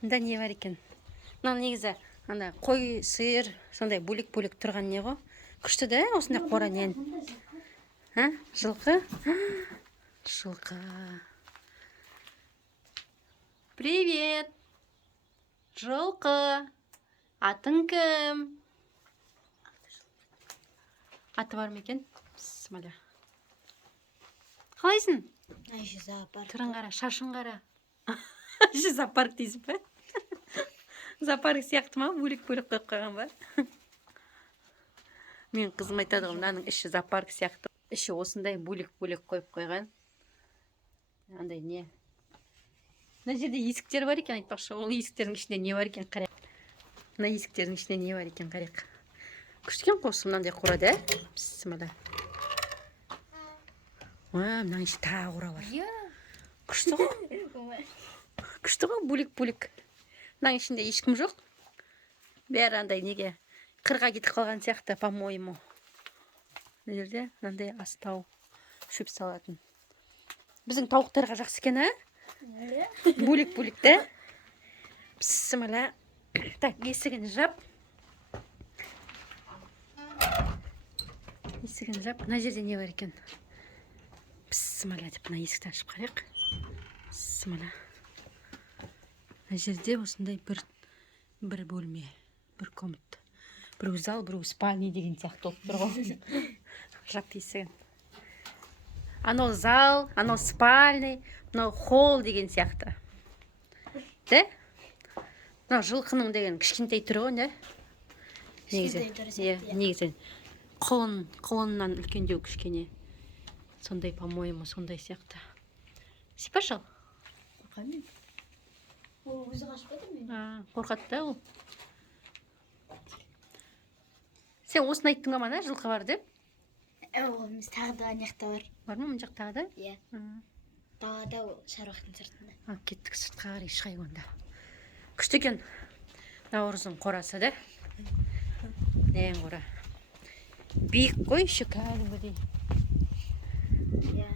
мында не бар екен? Мына негізі ана қой, сиыр, сондай бөлек-бөлек тұрған не ғой? Күшті да, осындай қора нен. Жылқы? Жылқы. Привет! Жылқы. Атың кім? Аты бар ма екен? Бісміллә. Қалайсың? Айшы зоопарк. Түрін қара, шашын қара. Айшы зоопарк дейсің бе? Зоопарк сияқты ма? Бөлек-бөлек қойып қойған ба? Мен қызым айтады ғой, мынаның іші зоопарк сияқты. Іші осындай бөлек-бөлек қойып қойған. Андай не? Мына жерде есіктер бар екен, айтпақшы. Ол есіктердің ішінде не бар екен, қарайық. Мына есіктердің ішінде не бар екен, қарайық. Күшті екен қосы, мынандай қора да? Бісміллә. Мынаның іші тағы қора бар. Күшті ғой. Күшті ғой, бөлек-бөлек. Мынаның ішінде ешкім жоқ. Бәрі андай неге қырға кетіп қалған сияқты, по-моему. Мына жерде мынандай астау шөп салатын. Біздің тауықтарға жақсы екен, бөлек-бөлек да? Бісміллә. Так, есігін жап. Есігін жап. Мына жерде не бар екен? Бісміллә деп, мына есікті ашып қарайық. Бісміллә. Мына жерде осындай бір бөлме, бір комнат. Біреу зал, біреу спальня деген сияқты болып тұр ғой. Жап есігін. Анау зал, анау спальня, мынау холл деген сияқты. Да? Мынау жылқының деген кішкентай түрі ғой, да? Негізі. Құлыннан үлкендеу кішкене. Сондай, по-моему, сондай сияқты. Сипаш ал? Қорқамын. Ол өзі қашпайды мен. Қорқады да ол. Сен осыны айттың ба мана, жылқы бар деп? Біз тағы да аяқта бар. Бар ма, мұн жақтағы да? Иә. Далада шаруақтың сыртында. Кеттік сыртқа қарай шығайық онда. Күшті екен. Наурыздың қорасы да? Нең қора. Биік қой, іші кәдімгідей. Иә.